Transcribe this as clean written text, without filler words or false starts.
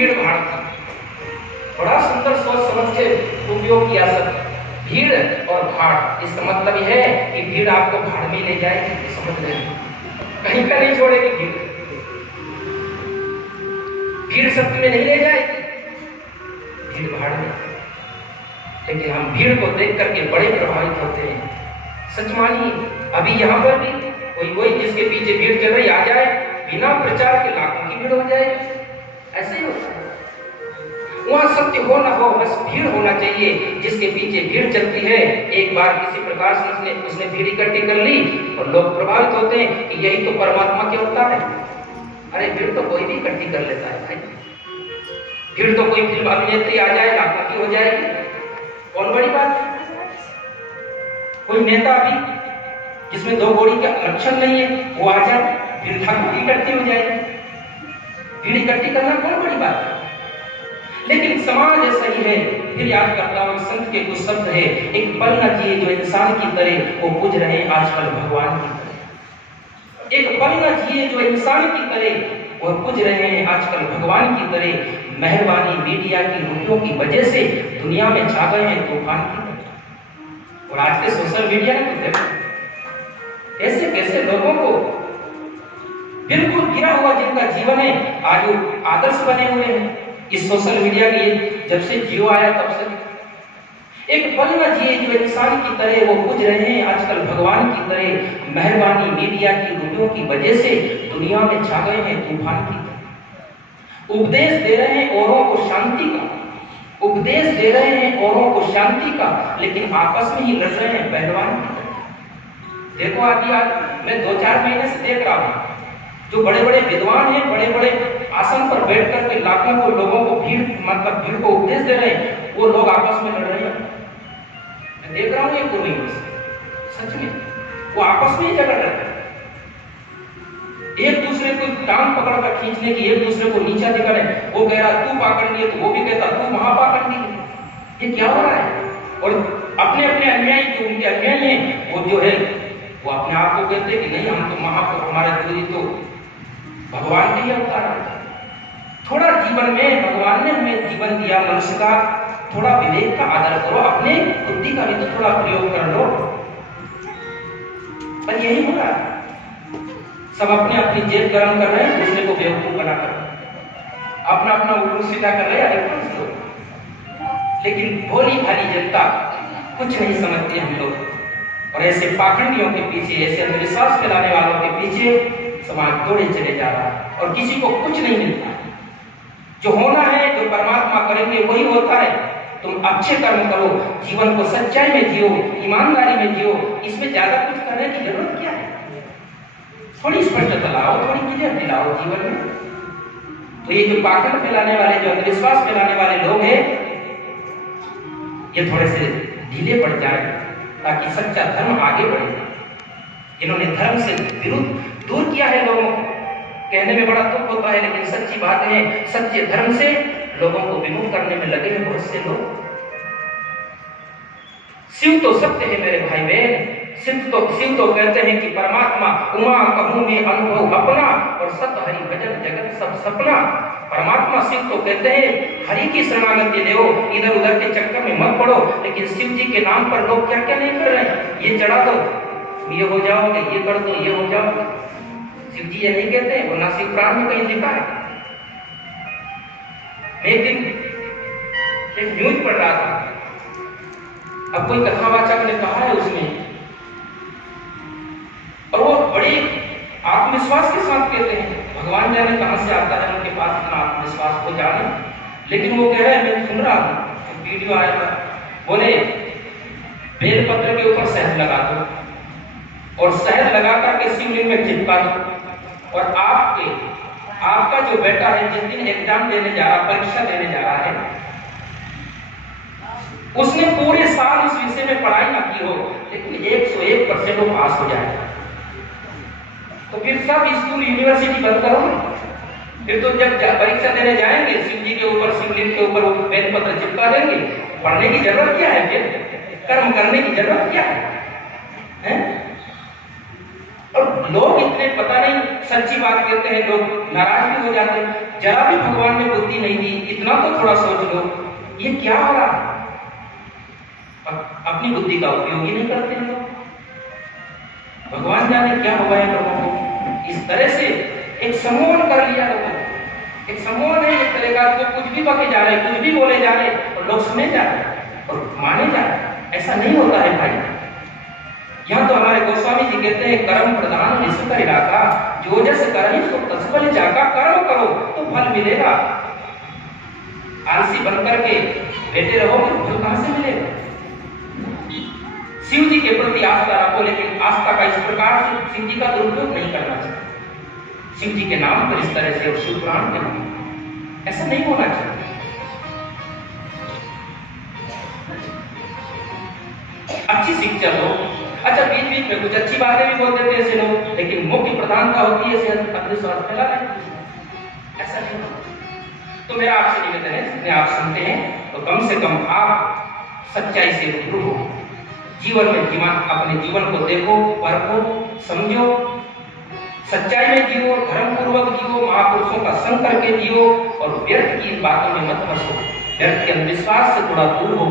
भीड़ भाड़ थी। बड़ा सुंदर सोच समझ के उपयोग किया सब। भीड़ और भाड़, इसका मतलब यह है कि भीड़ आपको भाड़ में ले जाएगी, समझ रहे हैं, कहीं का नहीं छोड़ेगी भीड़। भीड़ सत्य में नहीं ले जाएगी, भीड़ भाड़ में। लेकिन हम भीड़ को देख करके बड़े प्रभावित होते हैं। सच मानिए, अभी यहाँ पर भी कोई जिसके पीछे भीड़ चल रही आ जाए, बिना प्रचार के लाखों की भीड़ हो जाए, ऐसे ही होता है। वहां सत्य हो ना हो, बस भीड़ होना चाहिए जिसके पीछे भीड़ चलती है। एक बार किसी प्रकार से उसने भीड़ इकट्ठी कर ली और लोग प्रभावित होते हैं कि यही तो परमात्मा के अवतार है। अरे भीड़ तो कोई भी इकट्ठी कर लेता है भाई। भीड़ तो कोई फिल्म अभिनेत्री आ जाए, लाखों की हो जाएगी, कौन बड़ी बात है। कोई नेता भी जिसमें दो गोड़ी का लक्षण नहीं है, वो आ जाए, भीड़ लाखों की इकट्ठी हो जाएगी। भीड़ इकट्ठी करना कौन बड़ी बात है। लेकिन समाज ऐसा ही है। फिर याद करता हूं, संत के कुछ शब्द है, एक पल न जिए जो इंसान की तरह, वो पूज रहे हैं आजकल भगवान की तरह। एक पल न जिए जो इंसान की तरह, वो पूज रहे हैं आजकल भगवान की तरह। मेहरबानी मीडिया की रुपयों की वजह से दुनिया में छा गए हैं तूफान की तरह। और आज के सोशल मीडिया ने तो देखो ऐसे कैसे लोगों को बिल्कुल गिरा हुआ जिनका जीवन है, आज वो आदर्श बने हुए हैं। इस सोशल मीडिया की जब से जियो आया तब से एक पल न जिए जो इंसान की तरह, वो पूज रहे हैं आजकल भगवान की तरह। मेहरबानी मीडिया की रुपयों की वजह से दुनिया में छा गए हैं तूफान की तरह। उपदेश दे रहे हैं औरों को शांति का, उपदेश दे रहे हैं औरों को शांति का, लेकिन आपस में ही लड़ रहे हैं पहलवान की तरह। देखो अभी आज मैं 2-4 महीने से देख रहा हूं, जो बड़े बड़े विद्वान हैं, बड़े बड़े आसन पर बैठ करके लाखों को लोगों को भीड़ को उपदेश दे रहे हैं, वो लोग आपस में लड़ रहे हैं। मैं देख रहा हूं ये पूरी सच में वो आपस में ही झगड़ रहे हैं। एक दूसरे को टांग पकड़ कर खींचने की, एक दूसरे को नीचा दिखा रहे। वो कह रहा तू पाखंडी है, तो वो भी कहता तू महापाखंडी है। ये क्या हो रहा है। और अपने अपने अन्यायी जो उनके अन्यायी हैं, वो जो है वो अपने आप को कहते हैं कि नहीं हम तो हमारे गुरु तो भगवान के ही अवतार है। थोड़ा जीवन में भगवान ने हमें जीवन दिया मनुष्य का, थोड़ा विवेक का आदर करो, अपने बुद्धि का भी तो थोड़ा प्रयोग कर लो। पर यही हो रहा है, सब अपने अपनी जेब गर्म कर रहे हैं, दूसरे को बेवकूफ बनाकर अपना अपना उल्लू सीधा कर रहे हैं। लेकिन भोली भाली जनता कुछ नहीं समझती हम लोग। और ऐसे पाखंडियों के पीछे, ऐसे अंधविश्वास फैलाने वालों के पीछे समाज दौड़े चले जा रहा है और किसी को कुछ नहीं मिलता। जो होना है, जो परमात्मा करेंगे वही होता है। तुम अच्छे कर्म करो, जीवन को सच्चाई में जियो, ईमानदारी में जियो, इसमें ज्यादा कुछ करने की जरूरत क्या है। थोड़ी स्पष्टता लाओ, थोड़ी क्लियर दिलाओ जीवन में। तो ये जो पाखंड फैलाने वाले, जो अंधविश्वास फैलाने वाले लोग हैं, ये थोड़े से ढीले पड़ जाए ताकि सच्चा धर्म आगे बढ़े। इन्होंने धर्म से विरुद्ध दूर किया है लोगों को। कहने में बड़ा दुख होता है, लेकिन सच्ची बात है, सच्चे धर्म से लोगों को विमुख करने में लगे हैं बहुत से लोग। शिव तो सत्य है मेरे भाई बहन। शिव तो कहते हैं कि परमात्मा उमा कहूं में अनुभव अपना, और सत हरि भजन जगत सब सपना। परमात्मा शिव तो कहते हैं हरि की शरणागति ले, इधर उधर के चक्कर में मत पड़ो। लेकिन शिव जी के नाम पर लोग क्या क्या नहीं कर रहे हैं। ये चढ़ा दो, ये हो जाओगे, ये कर दो, ये हो जाओगे। शिव जी ये नहीं कहते, वो ना शिव पुराण में कहीं लिखा है। एक दिन एक न्यूज पढ़ रहा था, अब कोई कथावाचक ने कहा है उसमें, और वो बड़ी आत्मविश्वास के साथ कहते हैं, भगवान जाने कहां से आता है उनके पास इतना आत्मविश्वास को जाने। लेकिन वो कह रहे हैं, मैं सुन रहा हूं वीडियो आया था, बोले बेलपत्र के ऊपर शहद लगा दो और शहद लगा करके शिवलिंग में चिपका दो, और आपका जो बेटा है जिस दिन एग्जाम देने जा रहा, परीक्षा देने जा रहा है, उसने पूरे साल उस विषय में पढ़ाई ना की हो, लेकिन 101% वो पास हो जाएगा। तो फिर सब स्कूल यूनिवर्सिटी बंद करो। फिर तो जब परीक्षा देने जाएंगे, शिव जी के ऊपर, शिवलिंग के ऊपर वो बेलपत्र चिपका देंगे। पढ़ने की जरूरत क्या है, फिर कर्म करने की जरूरत क्या है? और लोग इतने पता नहीं सच्ची बात कहते हैं, लोग नाराज भी हो जाते हैं। जरा भी भगवान ने बुद्धि नहीं दी, थोड़ा सोच लो, ये क्या हो रहा है? अपनी बुद्धि का उपयोग ही नहीं करते हैं लोग। भगवान जाने क्या हुआ है लोगों को। इस तरह से एक सम्मोहन कर लिया लोगों को। एक सम्मोहन है एक तरह का, जो कुछ भी बके जा रहे, कुछ भी बोले जा रहे और लोग सुने जा रहे और माने जा रहे। ऐसा नहीं होता है भाई। यहाँ तो हमारे गोस्वामी जी कहते हैं, कर्म प्रधान विश्व का इलाका, जो जस करहि सो तस फल जाका। कर्म करो तो फल मिलेगा। आलसी बनकर के बैठे रहोगे तो फल कहां से मिलेगा? शिव जी के प्रति आस्था रखो, लेकिन आस्था का इस प्रकार से शिव जी का दुरुपयोग नहीं करना चाहिए। शिव जी के नाम पर इस तरह से और शिव पुराण के नाम ऐसा नहीं होना चाहिए। अच्छी शिक्षा दो। अच्छा, बीच बीच में कुछ अच्छी बातें भी बोल देते हैं ऐसे लोग, लेकिन मुख्य प्रधानता होती है अंधविश्वास फैला रहे। ऐसा नहीं होना। तो मेरा आपसे निवेदन है, जितने आप सुनते हैं तो कम से कम आप सच्चाई से रूबरू हो। जीवन में जीवन, अपने जीवन को देखो, परखो, समझो, सच्चाई में जियो, धर्म पूर्वक जियो, महापुरुषों का संग करके जियो और व्यर्थ की बातों में मत फंसो। व्यर्थ के अंधविश्वास से थोड़ा दूर हो।